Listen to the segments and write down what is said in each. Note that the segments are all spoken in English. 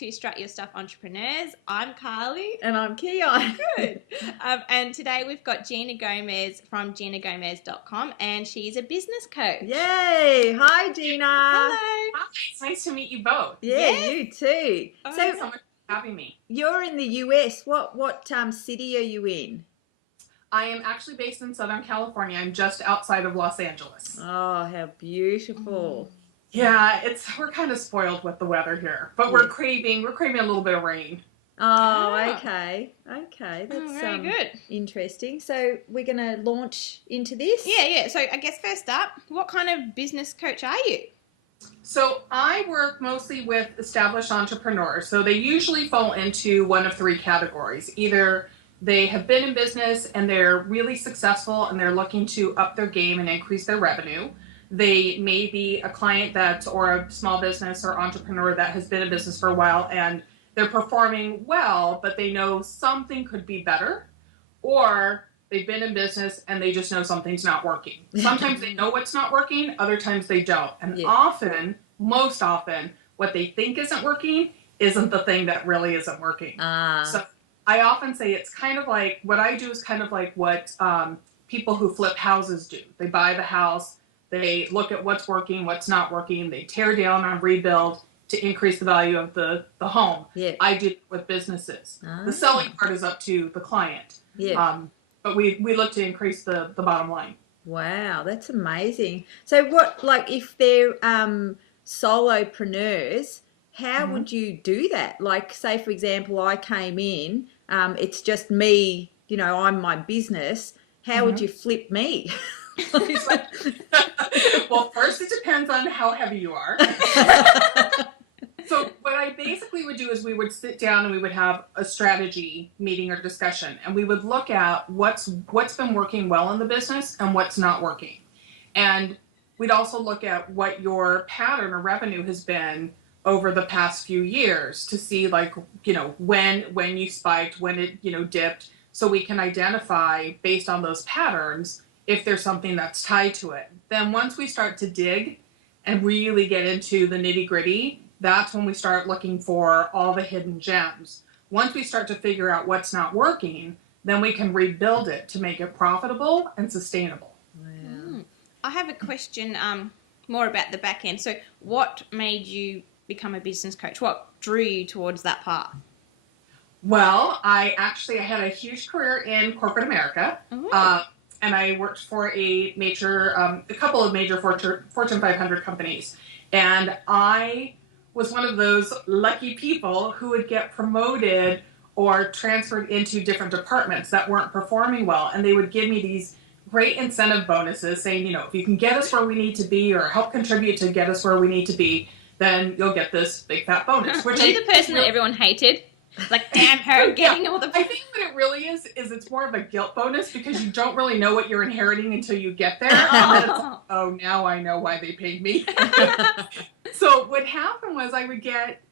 to Strut Your Stuff Entrepreneurs. I'm Carly. And I'm Keon. Good. And today we've got Gina Gomez from ginagomez.com, and she's a business coach. Yay! Hi, Gina. Hello. Hi, it's nice to meet you both. Yeah, you too. Oh, thanks so much for having me. You're in the US. What city are you in? I am actually based in Southern California. I'm just outside of Los Angeles. Oh, how beautiful. Yeah, we're kind of spoiled with the weather here, but we're craving a little bit of rain. Oh, okay. That's very good. Interesting. So we're going to launch into this? Yeah. So I guess first up, what kind of business coach are you? So I work mostly with established entrepreneurs. So they usually fall into one of three categories. Either they have been in business and they're really successful and they're looking to up their game and increase their revenue. They may be a client or a small business or entrepreneur that has been in business for a while and they're performing well, but they know something could be better. Or they've been in business and they just know something's not working. Sometimes they know what's not working, other times they don't. And most often, what they think isn't working isn't the thing that really isn't working. So I often say it's kind of like, what I do is kind of like what people who flip houses do. They buy the house, they look at what's working, what's not working, they tear down and rebuild to increase the value of the home. Yeah. I do it with businesses. The selling part is up to the client. Yeah. But we look to increase the bottom line. Wow, that's amazing. So if they're solopreneurs, how would you do that? Like, say, for example, I came in, it's just me, I'm my business. How would you flip me? Well, first it depends on how heavy you are. So what I basically would do is we would sit down and we would have a strategy meeting or discussion, and we would look at what's been working well in the business and what's not working. And we'd also look at what your pattern or revenue has been over the past few years to see when you spiked, when it dipped, so we can identify based on those patterns if there's something that's tied to it. Then once we start to dig and really get into the nitty-gritty, that's when we start looking for all the hidden gems. Once we start to figure out what's not working, then we can rebuild it to make it profitable and sustainable. Wow. I have a question more about the back end. So what made you become a business coach? What drew you towards that path? Well, I had a huge career in corporate America. And I worked for a couple of major Fortune 500 companies. And I was one of those lucky people who would get promoted or transferred into different departments that weren't performing well. And they would give me these great incentive bonuses saying, if you can get us where we need to be or help contribute to get us where we need to be, then you'll get this big fat bonus. Were you the person that everyone hated? Like, damn her, getting all the... I think what it really is it's more of a guilt bonus because you don't really know what you're inheriting until you get there. And then it's like, now I know why they paid me. So what happened was I would get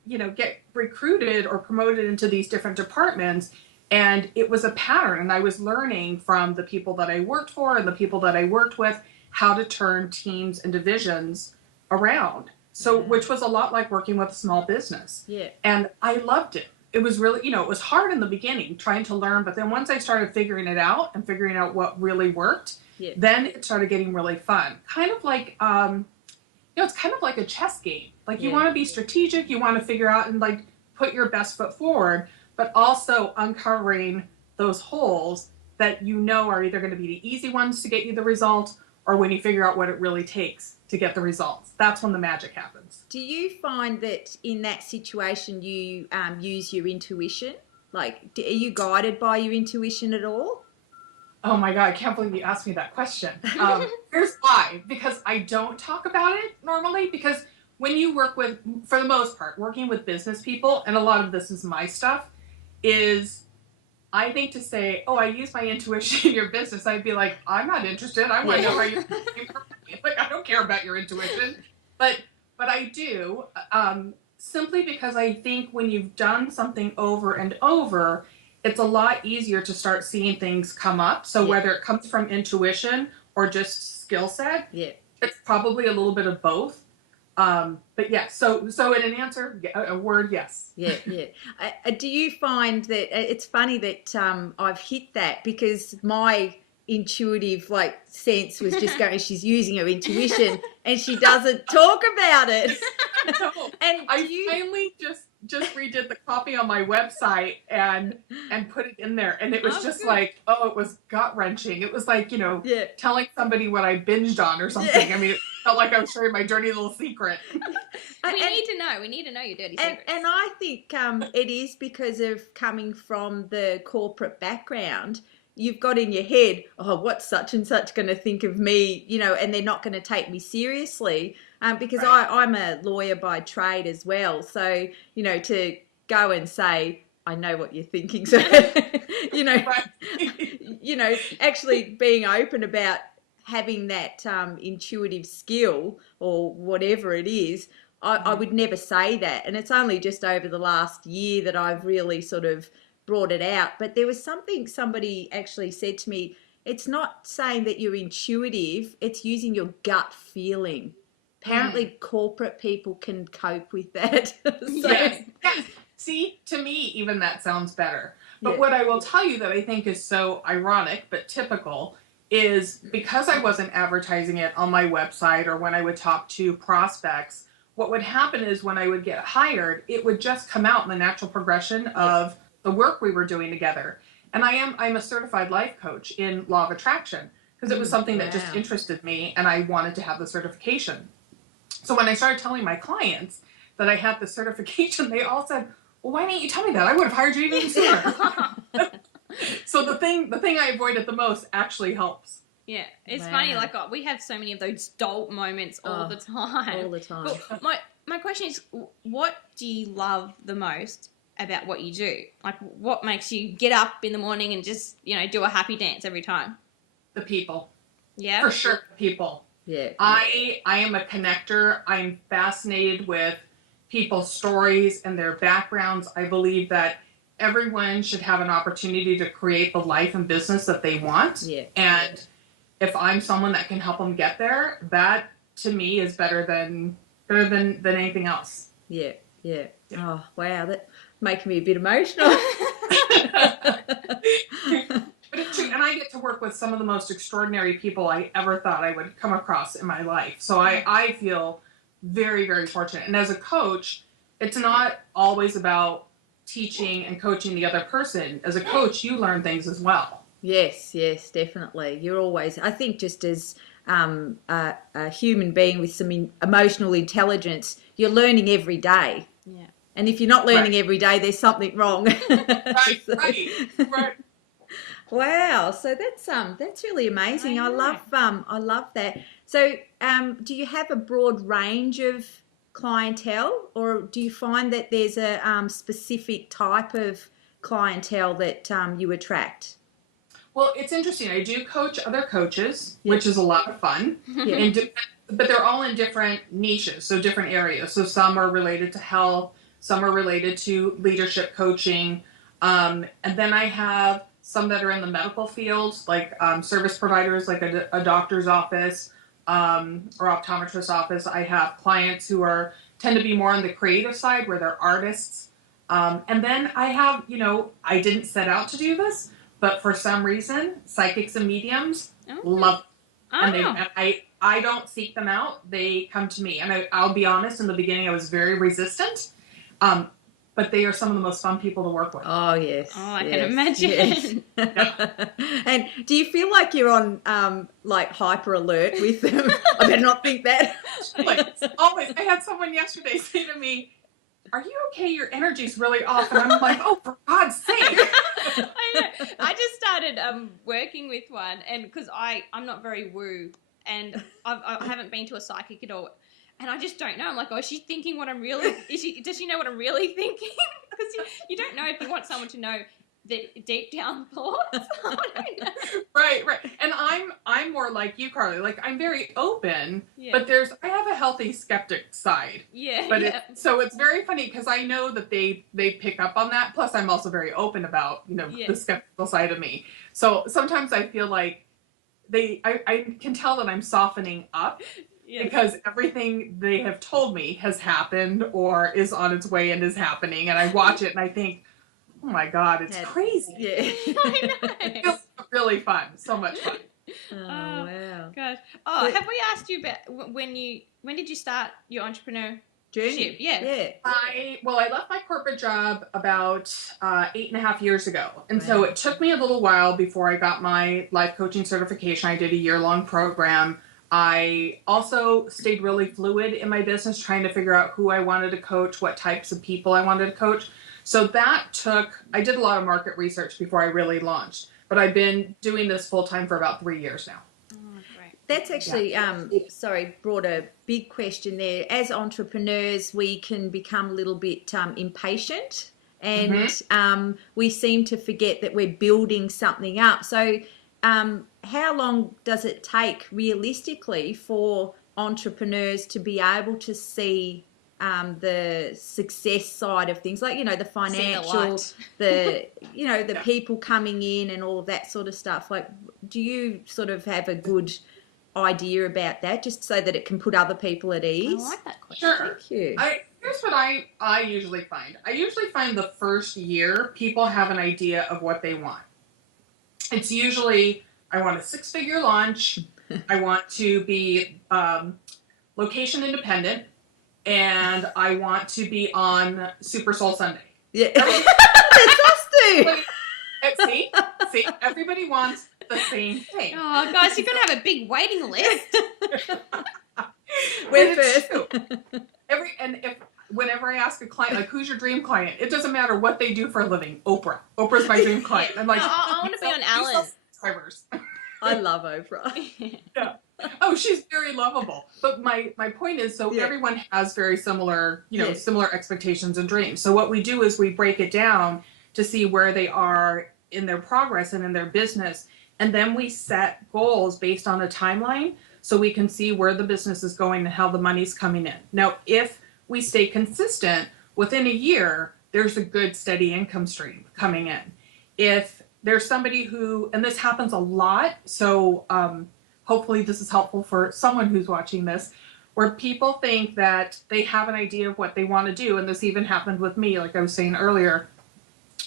recruited or promoted into these different departments, and it was a pattern. And I was learning from the people that I worked for and the people that I worked with how to turn teams and divisions around. So, which was a lot like working with a small business. Yeah. And I loved it. It was really, it was hard in the beginning trying to learn, but then once I started figuring it out and figuring out what really worked, then it started getting really fun. Kind of like, it's kind of like a chess game. Like you want to be strategic, you want to figure out and put your best foot forward, but also uncovering those holes that are either going to be the easy ones to get you the result, or when you figure out what it really takes to get the results. That's when the magic happens. Do you find that in that situation you use your intuition? Are you guided by your intuition at all? Oh my God, I can't believe you asked me that question. Here's why. Because I don't talk about it normally, because when you work with, for the most part, working with business people, and a lot of this is my stuff, is I think to say, I use my intuition in your business, I'd be like, I'm not interested. I want to know how you're I don't care about your intuition. But I do, simply because I think when you've done something over and over, it's a lot easier to start seeing things come up. So whether it comes from intuition or just skill set, it's probably a little bit of both. But yeah, so in an answer, a word, yes. Yeah, yeah. Do you find that it's funny that I've hit that because my intuitive sense was just going, she's using her intuition and she doesn't talk about it. No, And I finally just redid the copy on my website and put it in there, and it was just good. like, it was gut wrenching. It was like, Yeah. telling somebody what I binged on or something. Yeah. I mean, it felt like I was sharing my dirty little secret. We need to know. We need to know your dirty secrets. And I think it is because of coming from the corporate background. You've got in your head, what's such and such going to think of me, and they're not going to take me seriously because Right. I'm a lawyer by trade as well. So, to go and say, I know what you're thinking. So, Right. actually being open about having that intuitive skill or whatever it is, I would never say that. And it's only just over the last year that I've really sort of brought it out. But there was something somebody actually said to me, it's not saying that you're intuitive, it's using your gut feeling. Apparently corporate people can cope with that. Yes. See, to me, even that sounds better. But Yeah. what I will tell you that I think is so ironic but typical is because I wasn't advertising it on my website or when I would talk to prospects, what would happen is when I would get hired, it would just come out in the natural progression of the work we were doing together. And I'm a certified life coach in law of attraction because it was something that just interested me and I wanted to have the certification. So when I started telling my clients that I had the certification, they all said, well, why didn't you tell me that? I would have hired you even sooner. So the thing I avoided the most actually helps. Yeah, it's funny. We have so many of those dolt moments all the time. All the time. But my question is, what do you love the most about what you do? Like, what makes you get up in the morning and just do a happy dance every time? The people. Yeah, For sure, people. Yeah. I am a connector. I'm fascinated with people's stories and their backgrounds. I believe that everyone should have an opportunity to create the life and business that they want. Yeah. And if I'm someone that can help them get there, that to me is better than anything else. Yeah. Yeah. Oh, wow. That's making me a bit emotional. But it's true, and I get to work with some of the most extraordinary people I ever thought I would come across in my life. So I feel very, very fortunate. And as a coach, it's not always about teaching and coaching the other person. As a coach, you learn things as well. Yes, definitely. You're always, I think, just as a human being with some emotional intelligence, you're learning every day. Yeah. And if you're not learning every day, there's something wrong. Right. Wow, so that's really amazing. I love that. So, do you have a broad range of clientele, or do you find that there's a specific type of clientele that you attract? Well, it's interesting. I do coach other coaches, which is a lot of fun. Yeah. But they're all in different niches, so different areas. So some are related to health, some are related to leadership coaching, and then I have some that are in the medical field, like service providers, like a doctor's office or optometrist's office. I have clients who tend to be more on the creative side, where they're artists. And then I have, I didn't set out to do this, but for some reason, psychics and mediums love them. And I don't seek them out. They come to me. And I'll be honest, in the beginning, I was very resistant. But they are some of the most fun people to work with. Oh, yes. Oh, I can imagine. Yes. And do you feel like you're on hyper alert with them? I better not think that. Always. I had someone yesterday say to me, are you okay? Your energy's really off. And I'm like, oh, for God's sake. I know. I just started working with one, and because I'm not very woo, and I haven't been to a psychic at all. And I just don't know. I'm like, is she thinking what I'm really... Does she know what I'm really thinking? Because you don't know if you want someone to know the deep down thoughts. I don't know. Right. And I'm more like you, Carly. Like, I'm very open, but I have a healthy skeptic side. Yeah. But so it's very funny because I know that they pick up on that. Plus, I'm also very open about the skeptical side of me. So sometimes I feel like I can tell that I'm softening up. because everything they have told me has happened or is on its way and is happening. And I watch it and I think, oh my God, it's crazy. Yeah. I know. It feels really fun. So much fun. Oh, wow. Gosh. Oh, have we asked you about when did you start your entrepreneurship? Journey. Yeah. I left my corporate job about 8.5 years ago. And so it took me a little while before I got my life coaching certification. I did a year-long program. I also stayed really fluid in my business, trying to figure out who I wanted to coach, what types of people I wanted to coach. So I did a lot of market research before I really launched, but I've been doing this full-time for about 3 years now. That's actually, brought a big question there. As entrepreneurs, we can become a little bit impatient, and we seem to forget that we're building something up. So how long does it take realistically for entrepreneurs to be able to see the success side of things, like, the financial, the people coming in and all of that sort of stuff? Like, do you sort of have a good idea about that, just so that it can put other people at ease? I like that question. Sure. Thank you. Here's what I usually find. I usually find the first year people have an idea of what they want. It's usually, I want a 6-figure launch. I want to be location independent, and I want to be on Super Soul Sunday. Yeah. That's us too. See, everybody wants the same thing. Oh, guys, you're going to have a big waiting list. We're first. Whenever I ask a client, like, who's your dream client? It doesn't matter what they do for a living. Oprah. Oprah's my dream client. I'm like, I want to be on Alan. I love Oprah. Yeah. Oh, she's very lovable. But my point is, everyone has very similar, similar expectations and dreams. So what we do is we break it down to see where they are in their progress and in their business. And then we set goals based on a timeline so we can see where the business is going and how the money's coming in. Now, if we stay consistent, within a year, there's a good steady income stream coming in. If there's somebody who, and this happens a lot, so hopefully this is helpful for someone who's watching this, where people think that they have an idea of what they want to do, and this even happened with me, like I was saying earlier,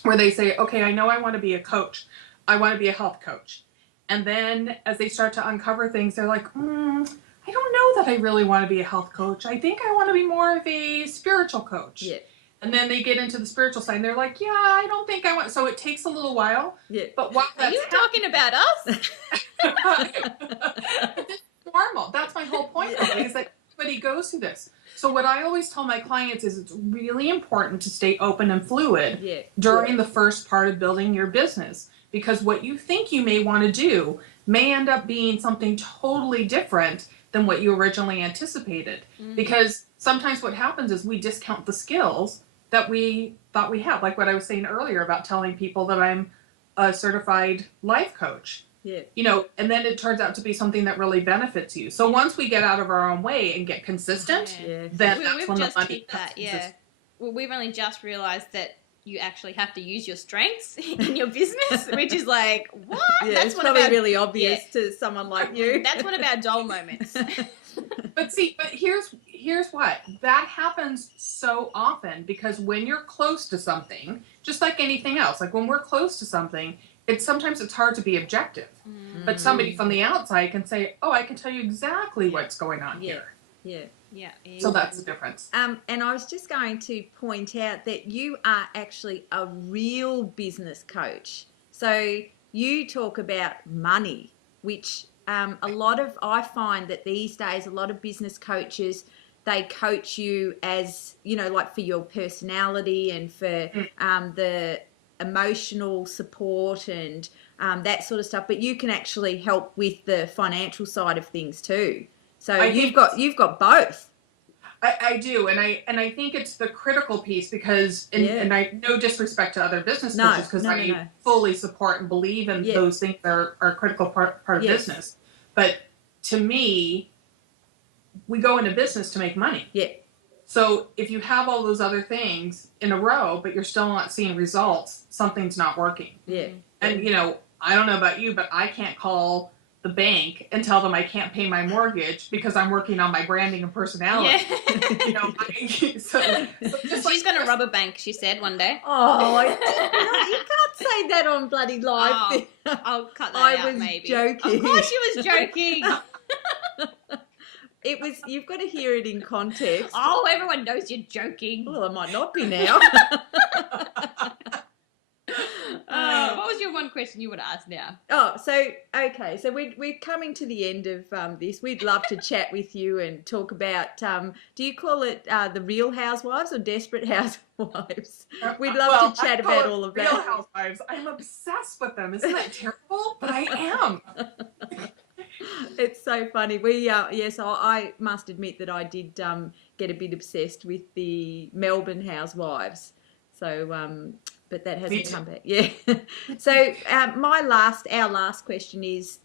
where they say, okay, I know I want to be a coach. I want to be a health coach. And then as they start to uncover things, they're like, I don't know that I really want to be a health coach. I think I want to be more of a spiritual coach. Yeah. And then they get into the spiritual side and they're like, yeah, I don't think I want. So it takes a little while. Yeah. But while Are you talking about us? It's normal. That's my whole point, is that everybody goes through this. So what I always tell my clients is it's really important to stay open and fluid during the first part of building your business, because what you think you may want to do may end up being something totally different than what you originally anticipated. Because sometimes what happens is we discount the skills that we thought we had, like what I was saying earlier about telling people that I'm a certified life coach. Yeah. And then it turns out to be something that really benefits you. So once we get out of our own way and get consistent, then that's when the money comes. Well, we've only just realized that you actually have to use your strengths in your business, which is like, what? Yeah, That's it's one probably of our, really obvious to someone like you. That's one of our dull moments. But here's what. That happens so often because when you're close to something, just like anything else, like when we're close to something, sometimes it's hard to be objective. But somebody from the outside can say, oh, I can tell you exactly what's going on here. Yeah. So that's the difference. And I was just going to point out that you are actually a real business coach. So you talk about money, which I find that these days, a lot of business coaches, they coach you as, like for your personality and for the emotional support and that sort of stuff. But you can actually help with the financial side of things too. So you've got both. I do, and I think it's the critical piece because, and I no disrespect to other business coaches because I fully support and believe in those things are a critical part of business. But to me, we go into business to make money. Yeah. So if you have all those other things in a row, but you're still not seeing results, something's not working. Yeah. And I don't know about you, but I can't call the bank and tell them I can't pay my mortgage because I'm working on my branding and personality. Yeah. You know, so just She's going to rob a bank, she said one day. Oh, I didn't, you can't say that on bloody live. Oh, thing. I'll cut that I out was maybe. joking. Of course she was joking. It was. You've got to hear it in context. Oh, everyone knows you're joking. Well, I might not be now. What was your one question you would ask now? Oh, so okay, so we're coming to the end of this. We'd love to chat with you and talk about. Do you call it the Real Housewives or Desperate Housewives? We'd love to chat about all of that. Real Housewives. I'm obsessed with them. Isn't that terrible? But I am. It's so funny. We yes, I must admit that I did get a bit obsessed with the Melbourne Housewives. So but that hasn't come back. Yeah. So our last question is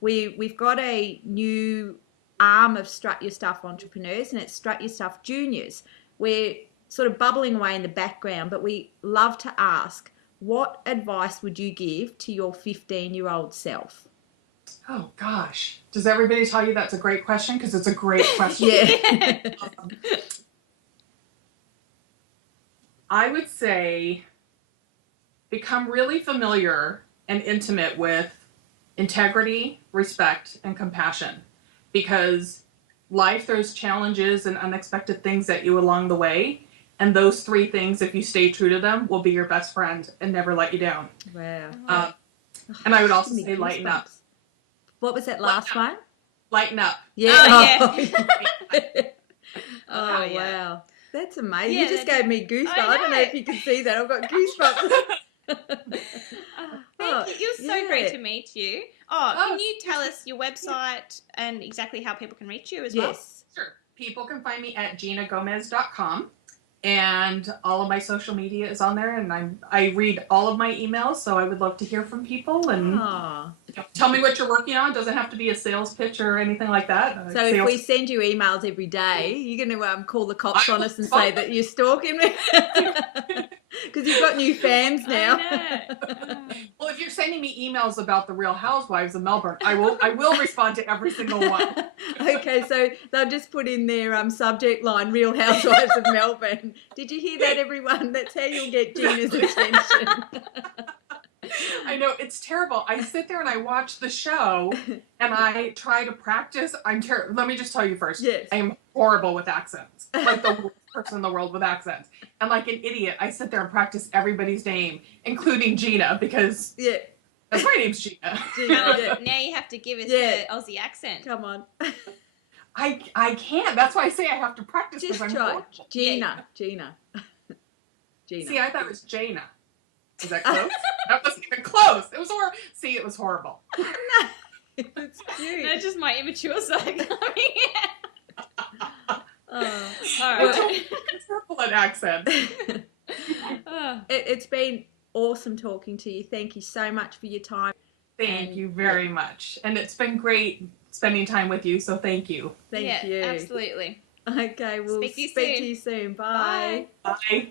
we've got a new arm of Strut Your Stuff entrepreneurs, and it's Strut Your Stuff Juniors. We're sort of bubbling away in the background, but we love to ask, what advice would you give to your 15-year-old self? Oh gosh, does everybody tell you that's a great question? Because it's a great question. Yeah. I would say become really familiar and intimate with integrity, respect, and compassion, because life throws challenges and unexpected things at you along the way, and those three things, if you stay true to them, will be your best friend and never let you down. Wow. And I would also say lighten up. What was that last one? Lighten up. Yeah. Oh, yeah. Oh, yeah. wow. That's amazing. Yeah, You just gave me goosebumps. I don't know if you can see that. I've got goosebumps. Thank you. It was so yeah. great to meet you. Can you tell us your website and exactly how people can reach you as well? Yes. Sure. People can find me at ginagomez.com, and all of my social media is on there, and I read all of my emails, so I would love to hear from people and tell me what you're working on. Doesn't have to be a sales pitch or anything like that. So if we send you emails every day, you're going to call the cops on us and say that you're stalking me? Because you've got new fans now. Well, if you're sending me emails about the Real Housewives of Melbourne, I will respond to every single one. Okay, so they'll just put in their subject line, Real Housewives of Melbourne. Did you hear that, everyone? That's how you'll get Gina's attention. I know, it's terrible. I sit there and I watch the show and I try to practice. Let me just tell you first. Yes. I am horrible with accents. Like the worst person in the world with accents. And like an idiot, I sit there and practice everybody's name, including Gina, because that's my name's Gina. Now you have to give us the Aussie accent. Come on. I can't. That's why I say I have to practice. Just I'm try. horrible. Gina. See, I thought it was Jaina. Was that close? That wasn't even close. It was horrible. See, it was horrible. No, it's cute. That's just my immature side coming Oh. All I'm right. terrible at accents. It's been awesome talking to you. Thank you so much for your time. Thank you very much. And it's been great spending time with you, so thank you. Thank you. Absolutely. Okay, we'll speak to you soon. Bye. Bye.